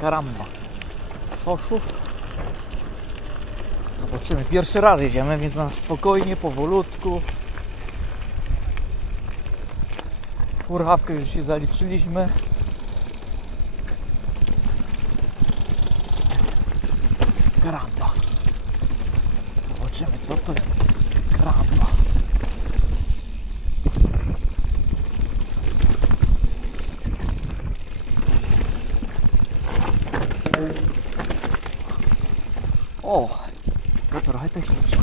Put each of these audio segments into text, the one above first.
Karamba. Soszów. Zobaczymy. Pierwszy raz jedziemy, więc na spokojnie, powolutku. Urchawkę już się zaliczyliśmy. Karamba. Zobaczymy co to jest. Karamba. O, to trochę techniczne.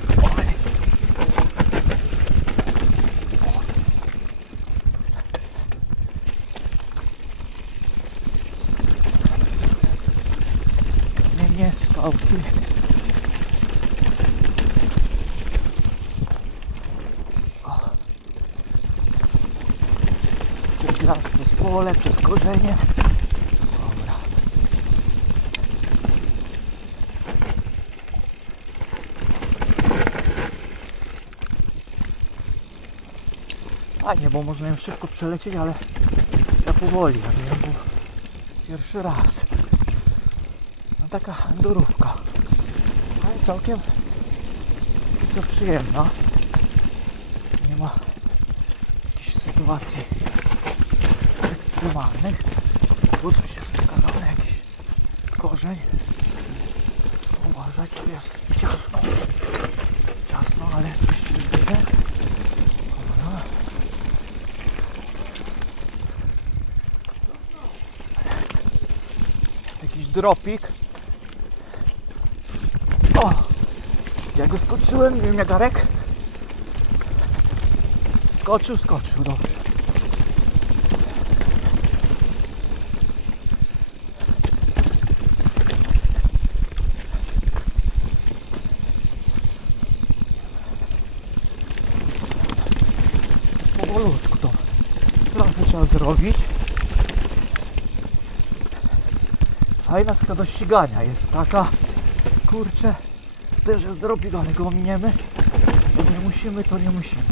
Nie, nie, skałki. Przez las, przez pole, przez korzenie. Dobra. Fajnie, bo można ją szybko przelecieć, ale ja powoli, ja był pierwszy raz. No taka dorówka. Ale całkiem póki co przyjemna. Nie ma jakichś sytuacji ekstremalnych. Tu coś jest pokazane, jakiś korzeń. Uważaj, tu jest ciasno. Ciasno, ale jesteście bliżej. Dobra. Jakiś dropik. O! Ja go skoczyłem, nie wiem jak. Skoczył, skoczył, dobrze. Powolutku to trasę trzeba zrobić. Fajna tylko do ścigania jest taka. Kurczę, też jest dropik, ale go ominiemy. Nie musimy, to nie musimy.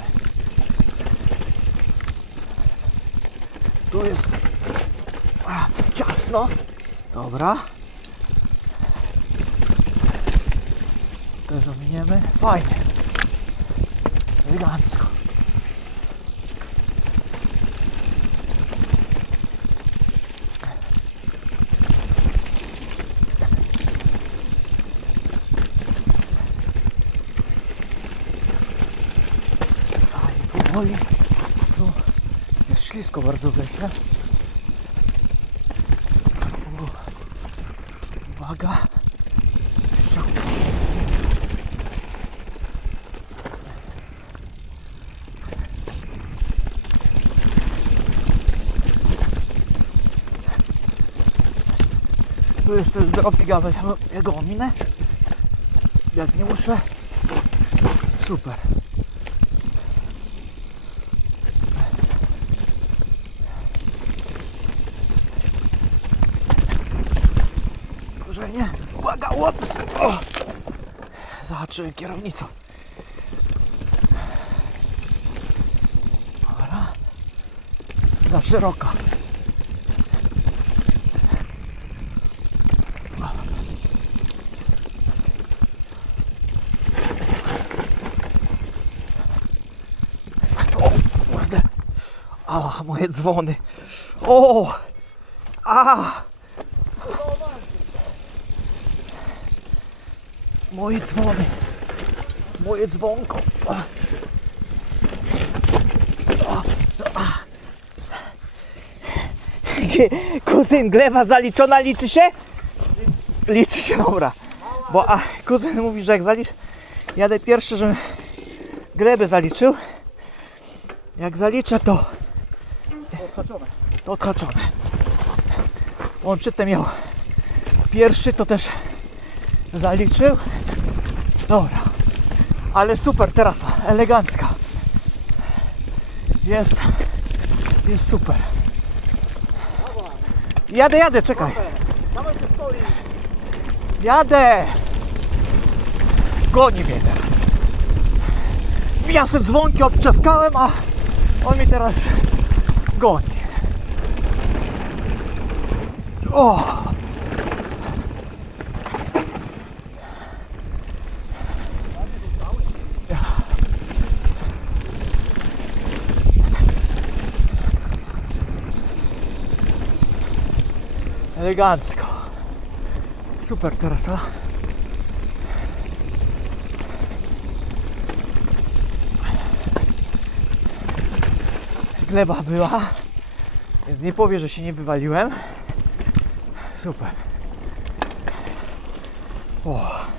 Tu jest a, ciasno. Dobra. Też ominiemy. Fajnie. Elegancko. Fajnie, powoli. Tu jest ślisko bardzo w Uwaga. Tu jest też dropik, ale ja- ja go ominę. Jak nie muszę. Super. Korzenie. Uwaga! O! Zahaczyłem kierownicą. Dobra. Za szeroka. Ała, moje dzwony. O! A! Moje dzwony. Moje dzwonko. Kuzyn, gleba zaliczona liczy się? Liczy się, dobra. Bo a, kuzyn mówi, że jak zalicz... Jadę pierwszy, żebym glebę zaliczył. Jak zaliczę, to... To odhaczone. On przedtem miał pierwszy, to też zaliczył. Dobra. Ale super terasa, elegancka. Jest. Jest super. Jadę, jadę, czekaj. Jadę. Goni mnie teraz. Ja se dzwonki obczaskałem, a on mi teraz goni. O! Elegancko. Super trasa. Gleba była, więc nie powie, że się nie wywaliłem. Super. O.